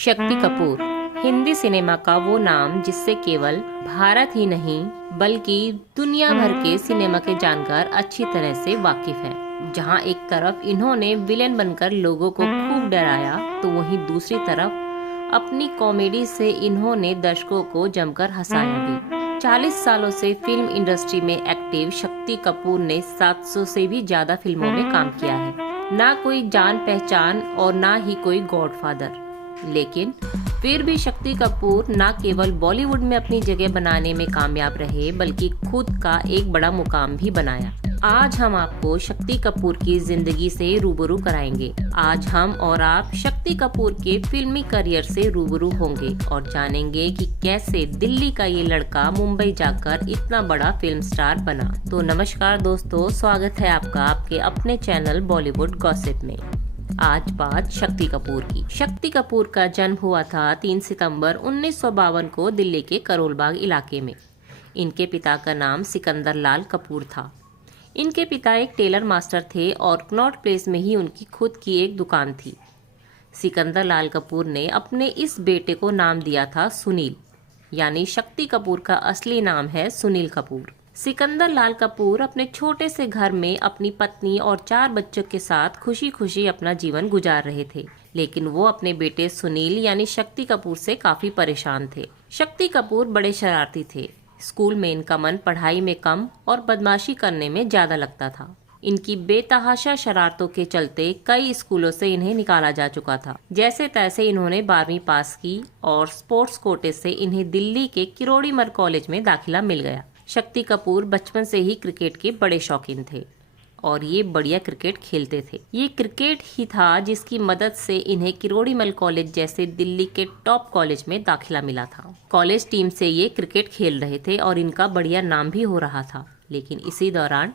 Shakti Kapoor Hindi cinema का वो नाम जिससे केवल भारत ही नहीं बल्कि दुनिया भर के सिनेमा के जानकार अच्छी तरह से वाकिफ हैं। जहां एक तरफ इन्होंने विलेन बनकर लोगों को खूब डराया तो वहीं दूसरी तरफ अपनी कॉमेडी से इन्होंने दर्शकों को जमकर हंसाया भी। 40 सालों से फिल्म इंडस्ट्री में एक्टिव शक्ति कपूर ने 700 से भी ज्यादा फिल्मों में काम किया है। ना कोई जान पहचान और ना ही कोई गॉडफादर, लेकिन फिर भी शक्ति कपूर न केवल बॉलीवुड में अपनी जगह बनाने में कामयाब रहे बल्कि खुद का एक बड़ा मुकाम भी बनाया। आज हम आपको शक्ति कपूर की जिंदगी से रूबरू कराएंगे। आज हम और आप शक्ति कपूर के फिल्मी करियर से रूबरू होंगे और जानेंगे कि कैसे दिल्ली का ये लड़का मुंबई जाकर इतना बड़ा फिल्म स्टार बना। तो नमस्कार दोस्तों, स्वागत है आपका आपके अपने चैनल बॉलीवुड गॉसिप में। आज बात शक्ति कपूर की। शक्ति कपूर का जन्म हुआ था 3 सितंबर 1952 को दिल्ली के करोल बाग इलाके में। इनके पिता का नाम सिकंदर लाल कपूर था। इनके पिता एक टेलर मास्टर थे और कनॉट प्लेस में ही उनकी खुद की एक दुकान थी। सिकंदर लाल कपूर ने अपने इस बेटे को नाम दिया था सुनील, यानी शक्ति कपूर का असली नाम है सुनील कपूर। सिकंदर लाल कपूर अपने छोटे से घर में अपनी पत्नी और 4 बच्चों के साथ खुशी खुशी अपना जीवन गुजार रहे थे, लेकिन वो अपने बेटे सुनील यानी शक्ति कपूर से काफी परेशान थे। शक्ति कपूर बड़े शरारती थे। स्कूल में इनका मन पढ़ाई में कम और बदमाशी करने में ज्यादा लगता था। इनकी बेतहाशा शरारतों के चलते कई स्कूलों से इन्हें निकाला जा चुका था। जैसे तैसे इन्होंने 12वीं पास की और स्पोर्ट्स कोटे से इन्हें दिल्ली के किरोड़ीमल कॉलेज में दाखिला मिल गया। शक्ति कपूर बचपन से ही क्रिकेट के बड़े शौकीन थे और ये बढ़िया क्रिकेट खेलते थे। ये क्रिकेट ही था जिसकी मदद से इन्हें किरोड़ीमल कॉलेज जैसे दिल्ली के टॉप कॉलेज में दाखिला मिला था। कॉलेज टीम से ये क्रिकेट खेल रहे थे और इनका बढ़िया नाम भी हो रहा था, लेकिन इसी दौरान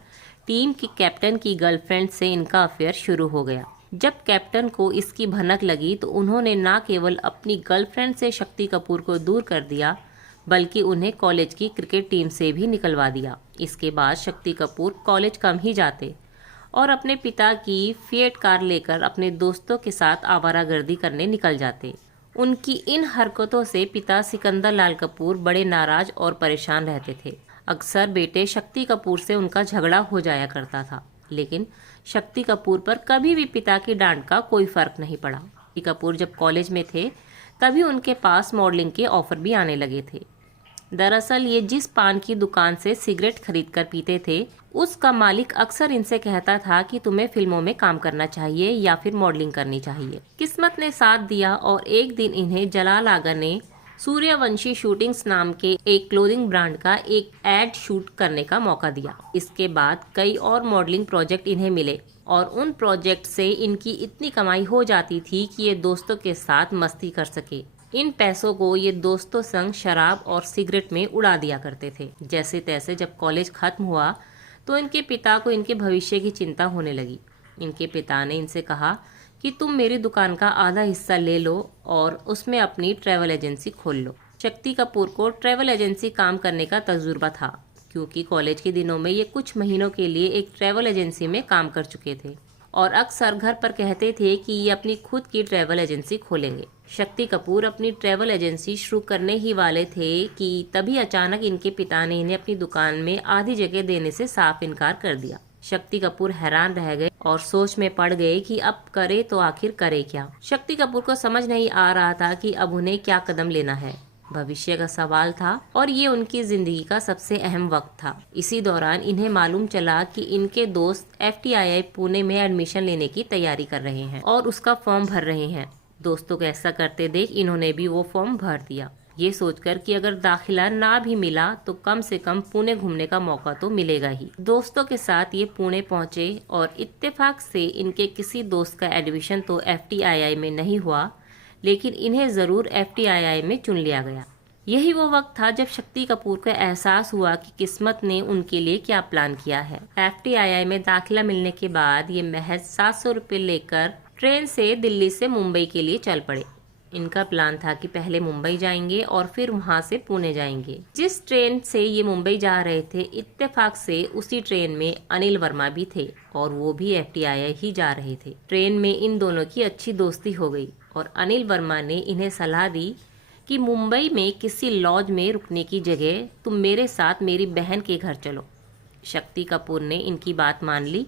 टीम की कैप्टन की गर्लफ्रेंड से इनका अफेयर शुरू हो गया। जब कैप्टन को इसकी भनक लगी तो उन्होंने न केवल अपनी गर्लफ्रेंड से शक्ति कपूर को दूर कर दिया बल्कि उन्हें कॉलेज की क्रिकेट टीम से भी निकलवा दिया। इसके बाद शक्ति कपूर कॉलेज कम ही जाते और अपने पिता की फिएट कार लेकर अपने दोस्तों के साथ आवारागर्दी करने निकल जाते। उनकी इन हरकतों से पिता सिकंदर लाल कपूर बड़े नाराज और परेशान रहते थे। अक्सर बेटे शक्ति कपूर से उनका झगड़ा हो जाया करता था, लेकिन शक्ति कपूर पर कभी भी पिता की डांट का कोई फर्क नहीं पड़ा। शक्ति कपूर जब कॉलेज में थे तभी उनके पास मॉडलिंग के ऑफर भी आने लगे थे। दरअसल ये जिस पान की दुकान से सिगरेट खरीद कर पीते थे उसका मालिक अक्सर इनसे कहता था कि तुम्हें फिल्मों में काम करना चाहिए या फिर मॉडलिंग करनी चाहिए। किस्मत ने साथ दिया और एक दिन इन्हें जलाल आगा ने सूर्यवंशी शूटिंग्स नाम के एक क्लोथिंग ब्रांड का एक एड शूट करने का मौका दिया। इसके बाद कई और मॉडलिंग प्रोजेक्ट इन्हें मिले और उन प्रोजेक्ट से इनकी इतनी कमाई हो जाती थी कि ये दोस्तों के साथ मस्ती कर सके। इन पैसों को ये दोस्तों संग शराब और सिगरेट में उड़ा दिया करते थे। जैसे तैसे जब कॉलेज खत्म हुआ तो इनके पिता को इनके भविष्य की चिंता होने लगी। इनके पिता ने इनसे कहा कि तुम मेरी दुकान का आधा हिस्सा ले लो और उसमें अपनी ट्रैवल एजेंसी खोल लो। शक्ति कपूर को ट्रैवल एजेंसी काम करने का तजुर्बा था, क्योंकि कॉलेज के दिनों में ये कुछ महीनों के लिए एक ट्रैवल एजेंसी में काम कर चुके थे और अक्सर घर पर कहते थे कि ये अपनी खुद की ट्रैवल एजेंसी खोलेंगे। शक्ति कपूर अपनी ट्रैवल एजेंसी शुरू करने ही वाले थे कि तभी अचानक इनके पिता ने इन्हें अपनी दुकान में आधी जगह देने से साफ इनकार कर दिया। शक्ति कपूर हैरान रह गए और सोच में पड़ गए कि अब करे तो आखिर करे क्या। शक्ति कपूर को समझ नहीं आ रहा था कि अब उन्हें क्या कदम लेना है। भविष्य का सवाल था और ये उनकी जिंदगी का सबसे अहम वक्त था। इसी दौरान इन्हें मालूम चला कि इनके दोस्त FTII पुणे में एडमिशन लेने की तैयारी कर रहे हैं और उसका फॉर्म भर रहे हैं। दोस्तों को ऐसा करते देख इन्होंने भी वो फॉर्म भर दिया, ये सोचकर कि अगर दाखिला ना भी मिला तो कम से कम पुणे घूमने का मौका तो मिलेगा ही। दोस्तों के साथ ये पुणे पहुंचे और इत्तेफाक से इनके किसी दोस्त का एडमिशन तो FTII में नहीं हुआ, लेकिन इन्हें जरूर FTII में चुन लिया गया। यही वो वक्त था जब शक्ति कपूर को एहसास हुआ कि किस्मत ने उनके लिए क्या प्लान किया है। FTII में दाखिला मिलने के बाद ये महज 700 रुपये लेकर ट्रेन से दिल्ली से मुंबई के लिए चल पड़े। इनका प्लान था कि पहले मुंबई जाएंगे और फिर वहां से पुणे जाएंगे। जिस ट्रेन से ये मुंबई जा रहे थे इत्तेफाक से उसी ट्रेन में अनिल वर्मा भी थे और वो भी FTII ही जा रहे थे। ट्रेन में इन दोनों की अच्छी दोस्ती हो गई और अनिल वर्मा ने इन्हें सलाह दी कि मुंबई में किसी लॉज में रुकने की जगह तुम मेरे साथ मेरी बहन के घर चलो। शक्ति कपूर ने इनकी बात मान ली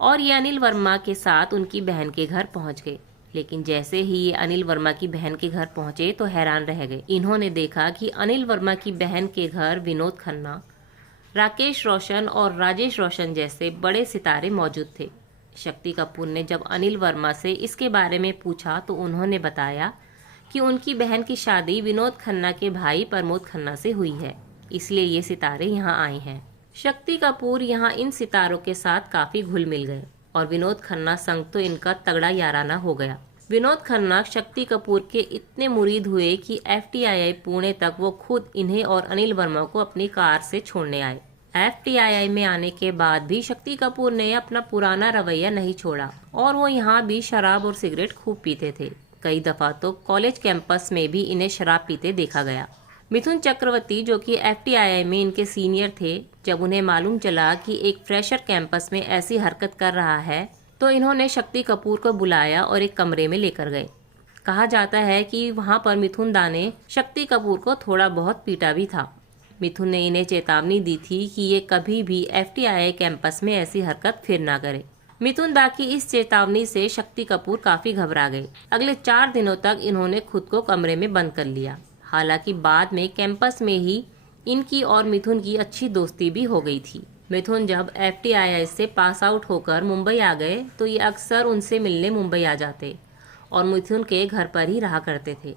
और ये अनिल वर्मा के साथ उनकी बहन के घर पहुंच गए। लेकिन जैसे ही ये अनिल वर्मा की बहन के घर पहुंचे तो हैरान रह गए। इन्होंने देखा कि अनिल वर्मा की बहन के घर विनोद खन्ना, राकेश रोशन और राजेश रोशन जैसे बड़े सितारे मौजूद थे। शक्ति कपूर ने जब अनिल वर्मा से इसके बारे में पूछा तो उन्होंने बताया कि उनकी बहन की शादी विनोद खन्ना के भाई प्रमोद खन्ना से हुई है, इसलिए ये सितारे यहाँ आए हैं। शक्ति कपूर यहाँ इन सितारों के साथ काफ़ी घुल मिल गए और विनोद खन्ना संग तो इनका तगड़ा याराना हो गया। विनोद खन्ना शक्ति कपूर के इतने मुरीद हुए कि FTII पुणे तक वो खुद इन्हें और अनिल वर्मा को अपनी कार से छोड़ने आए। FTII में आने के बाद भी शक्ति कपूर ने अपना पुराना रवैया नहीं छोड़ा और वो यहाँ भी शराब और सिगरेट खूब पीते थे। कई दफ़ा तो कॉलेज कैंपस में भी इन्हें शराब पीते देखा गया। मिथुन चक्रवर्ती, जो कि FTII में इनके सीनियर थे, जब उन्हें मालूम चला कि एक फ्रेशर कैंपस में ऐसी हरकत कर रहा है तो इन्होंने शक्ति कपूर को बुलाया और एक कमरे में लेकर गए। कहा जाता है कि वहाँ पर मिथुन दा ने शक्ति कपूर को थोड़ा बहुत पीटा भी था। मिथुन ने इन्हें चेतावनी दी थी कि ये कभी भी FTII कैंपस में ऐसी हरकत फिर ना करे। मिथुन दा की इस चेतावनी से शक्ति कपूर काफी घबरा गए। अगले 4 दिनों तक इन्होंने खुद को कमरे में बंद कर लिया। हालांकि बाद में कैंपस में ही इनकी और मिथुन की अच्छी दोस्ती भी हो गई थी। मिथुन जब FTII से पास आउट होकर मुंबई आ गए तो ये अक्सर उनसे मिलने मुंबई आ जाते और मिथुन के घर पर ही रहा करते थे।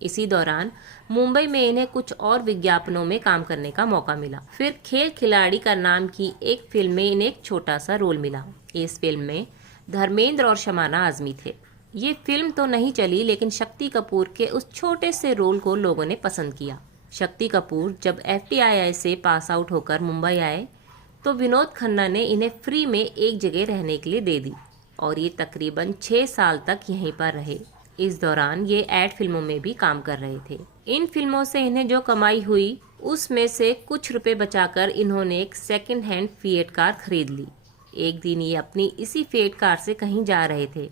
इसी दौरान मुंबई में इन्हें कुछ और विज्ञापनों में काम करने का मौका मिला। फिर खेल खिलाड़ी का नाम की एक फिल्म में इन्हें एक छोटा सा रोल मिला। इस फिल्म में धर्मेंद्र और शमाना आजमी थे। ये फिल्म तो नहीं चली, लेकिन शक्ति कपूर के उस छोटे से रोल को लोगों ने पसंद किया। शक्ति कपूर जब FTII से पास आउट होकर मुंबई आए तो विनोद खन्ना ने इन्हें फ्री में एक जगह रहने के लिए दे दी और ये तकरीबन 6 साल तक यहीं पर रहे। इस दौरान ये एड फिल्मों में भी काम कर रहे थे। इन फिल्मों से इन्हें जो कमाई हुई उसमें से कुछ रुपए बचाकर इन्होंने एक सेकंड हैंड फिएट कार खरीद ली। एक दिन ये अपनी इसी फिएट कार से कहीं जा रहे थे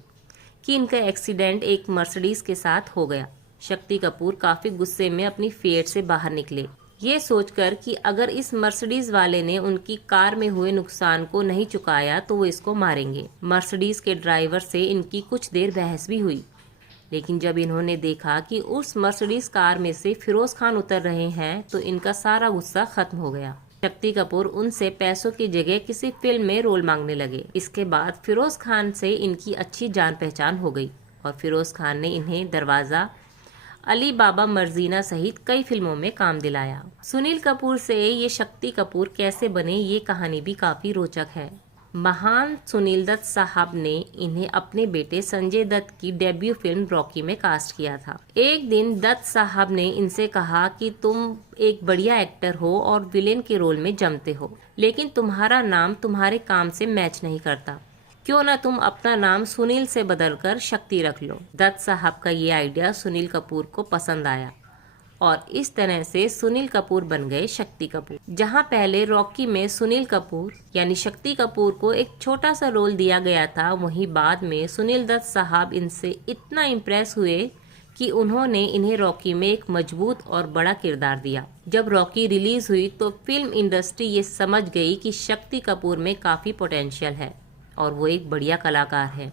कि इनका एक्सीडेंट एक मर्सिडीज के साथ हो गया। शक्ति कपूर काफी गुस्से में अपनी फिएट से बाहर निकले, ये सोचकर कि अगर इस मर्सिडीज वाले ने उनकी कार में हुए नुकसान को नहीं चुकाया तो वो इसको मारेंगे। मर्सिडीज के ड्राइवर से इनकी कुछ देर बहस भी हुई, लेकिन जब इन्होंने देखा कि उस मर्सिडीज कार में से फिरोज खान उतर रहे हैं तो इनका सारा गुस्सा खत्म हो गया। शक्ति कपूर उनसे पैसों की जगह किसी फिल्म में रोल मांगने लगे। इसके बाद फिरोज खान से इनकी अच्छी जान पहचान हो गई और फिरोज खान ने इन्हें दरवाजा, अली बाबा मर्जीना सहित कई फिल्मों में काम दिलाया। सुनील कपूर से ये शक्ति कपूर कैसे बने, ये कहानी भी काफी रोचक है। महान सुनील दत्त साहब ने इन्हें अपने बेटे संजय दत्त की डेब्यू फिल्म रॉकी में कास्ट किया था। एक दिन दत्त साहब ने इनसे कहा कि तुम एक बढ़िया एक्टर हो और विलेन के रोल में जमते हो, लेकिन तुम्हारा नाम तुम्हारे काम से मैच नहीं करता, क्यों ना तुम अपना नाम सुनील से बदलकर शक्ति रख लो। दत्त साहब का ये आइडिया सुनील कपूर को पसंद आया और इस तरह से सुनील कपूर बन गए शक्ति कपूर। जहां पहले रॉकी में सुनील कपूर यानी शक्ति कपूर को एक छोटा सा रोल दिया गया था, वहीं बाद में सुनील दत्त साहब इनसे इतना इम्प्रेस हुए कि उन्होंने इन्हें रॉकी में एक मजबूत और बड़ा किरदार दिया। जब रॉकी रिलीज हुई तो फिल्म इंडस्ट्री ये समझ गई कि शक्ति कपूर में काफी पोटेंशियल है और वो एक बढ़िया कलाकार है।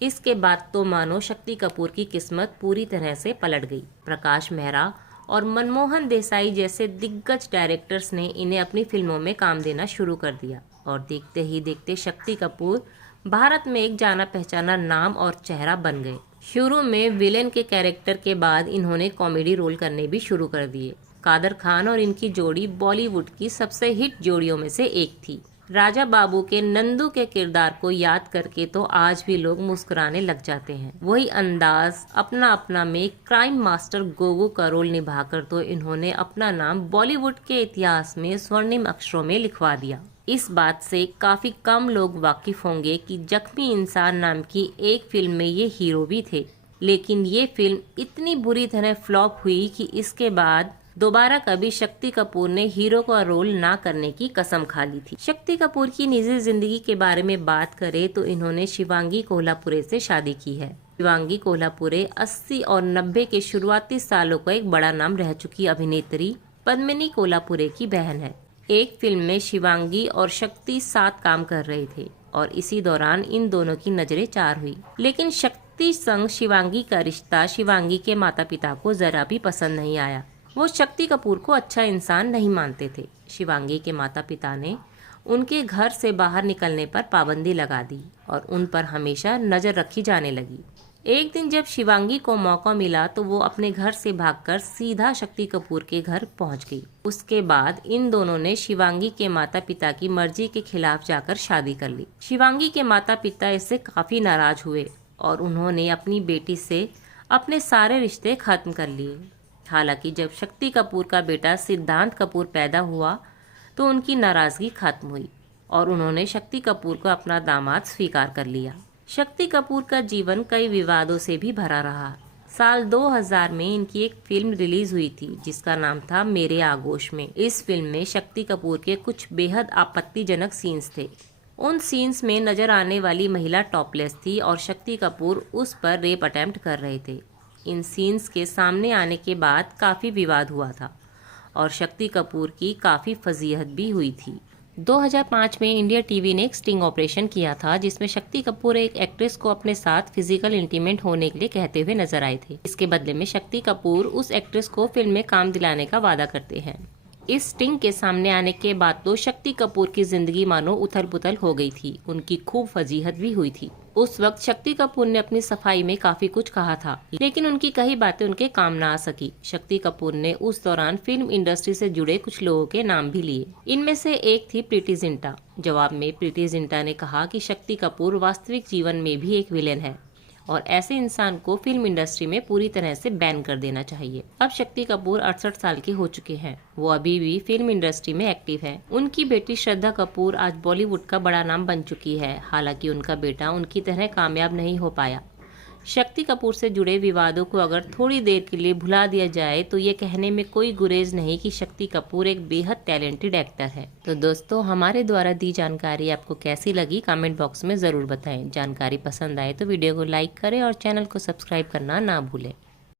इसके बाद तो मानो शक्ति कपूर की किस्मत पूरी तरह से पलट गई। प्रकाश मेहरा और मनमोहन देसाई जैसे दिग्गज डायरेक्टर्स ने इन्हें अपनी फिल्मों में काम देना शुरू कर दिया और देखते ही देखते शक्ति कपूर भारत में एक जाना पहचाना नाम और चेहरा बन गए। शुरू में विलेन के कैरेक्टर के बाद इन्होंने कॉमेडी रोल करने भी शुरू कर दिए। कादर खान और इनकी जोड़ी बॉलीवुड की सबसे हिट जोड़ियों में से एक थी। राजा बाबू के नंदू के किरदार को याद करके तो आज भी लोग मुस्कुराने लग जाते हैं। वही अंदाज अपना अपना में क्राइम मास्टर गोगो का रोल निभाकर तो इन्होंने अपना नाम बॉलीवुड के इतिहास में स्वर्णिम अक्षरों में लिखवा दिया। इस बात से काफी कम लोग वाकिफ होंगे कि जख्मी इंसान नाम की एक फिल्म में ये हीरो भी थे, लेकिन ये फिल्म इतनी बुरी तरह फ्लॉप हुई कि इसके बाद दोबारा कभी शक्ति कपूर ने हीरो का रोल ना करने की कसम खा ली थी। शक्ति कपूर की निजी जिंदगी के बारे में बात करें तो इन्होंने शिवांगी कोल्हापुरे से शादी की है। शिवांगी कोल्हापुरे 80 और 90 के शुरुआती सालों का एक बड़ा नाम रह चुकी अभिनेत्री पद्मिनी कोल्हापुरे की बहन है। एक फिल्म में शिवांगी और शक्ति साथ काम कर रहे थे और इसी दौरान इन दोनों की नजरें चार हुई। लेकिन शक्ति संग शिवांगी का रिश्ता शिवांगी के माता पिता को जरा भी पसंद नहीं आया। वो शक्ति कपूर को अच्छा इंसान नहीं मानते थे। शिवांगी के माता पिता ने उनके घर से बाहर निकलने पर पाबंदी लगा दी और उन पर हमेशा नजर रखी जाने लगी। एक दिन जब शिवांगी को मौका मिला तो वो अपने घर से भागकर सीधा शक्ति कपूर के घर पहुंच गई। उसके बाद इन दोनों ने शिवांगी के माता पिता की मर्जी के खिलाफ जाकर शादी कर ली। शिवांगी के माता पिता इससे काफी नाराज हुए और उन्होंने अपनी बेटी से अपने सारे रिश्ते खत्म कर लिए। हालांकि जब शक्ति कपूर का बेटा सिद्धांत कपूर पैदा हुआ तो उनकी नाराजगी खत्म हुई और उन्होंने शक्ति कपूर को अपना दामाद स्वीकार कर लिया। शक्ति कपूर का जीवन कई विवादों से भी भरा रहा। साल 2000 में इनकी एक फिल्म रिलीज हुई थी जिसका नाम था मेरे आगोश में। इस फिल्म में शक्ति कपूर के कुछ बेहद आपत्तिजनक सीन्स थे। उन सीन्स में नजर आने वाली महिला टॉपलेस थी और शक्ति कपूर उस पर रेप अटेम्प्ट कर रहे थे। इन सीन्स के सामने आने के बाद काफ़ी विवाद हुआ था और शक्ति कपूर की काफ़ी फजीहत भी हुई थी। 2005 में इंडिया टीवी ने एक स्टिंग ऑपरेशन किया था जिसमें शक्ति कपूर एक एक्ट्रेस को अपने साथ फिजिकल इंटीमेट होने के लिए कहते हुए नजर आए थे। इसके बदले में शक्ति कपूर उस एक्ट्रेस को फिल्म में काम दिलाने का वादा करते हैं। इस स्टिंग के सामने आने के बाद तो शक्ति कपूर की जिंदगी मानो उथल पुथल हो गई थी। उनकी खूब फजीहत भी हुई थी। उस वक्त शक्ति कपूर ने अपनी सफाई में काफी कुछ कहा था लेकिन उनकी कई बातें उनके काम ना आ सकी। शक्ति कपूर ने उस दौरान फिल्म इंडस्ट्री से जुड़े कुछ लोगों के नाम भी लिए। इनमें से एक थी प्रीति जिंटा। जवाब में प्रीति जिंटा ने कहा कि शक्ति कपूर वास्तविक जीवन में भी एक विलेन है और ऐसे इंसान को फिल्म इंडस्ट्री में पूरी तरह से बैन कर देना चाहिए। अब शक्ति कपूर 68 साल के हो चुके हैं। वो अभी भी फिल्म इंडस्ट्री में एक्टिव है। उनकी बेटी श्रद्धा कपूर आज बॉलीवुड का बड़ा नाम बन चुकी है। हालांकि उनका बेटा उनकी तरह कामयाब नहीं हो पाया। शक्ति कपूर से जुड़े विवादों को अगर थोड़ी देर के लिए भुला दिया जाए तो ये कहने में कोई गुरेज नहीं कि शक्ति कपूर एक बेहद टैलेंटेड एक्टर है। तो दोस्तों, हमारे द्वारा दी जानकारी आपको कैसी लगी कमेंट बॉक्स में ज़रूर बताएं। जानकारी पसंद आए तो वीडियो को लाइक करें और चैनल को सब्सक्राइब करना ना भूलें।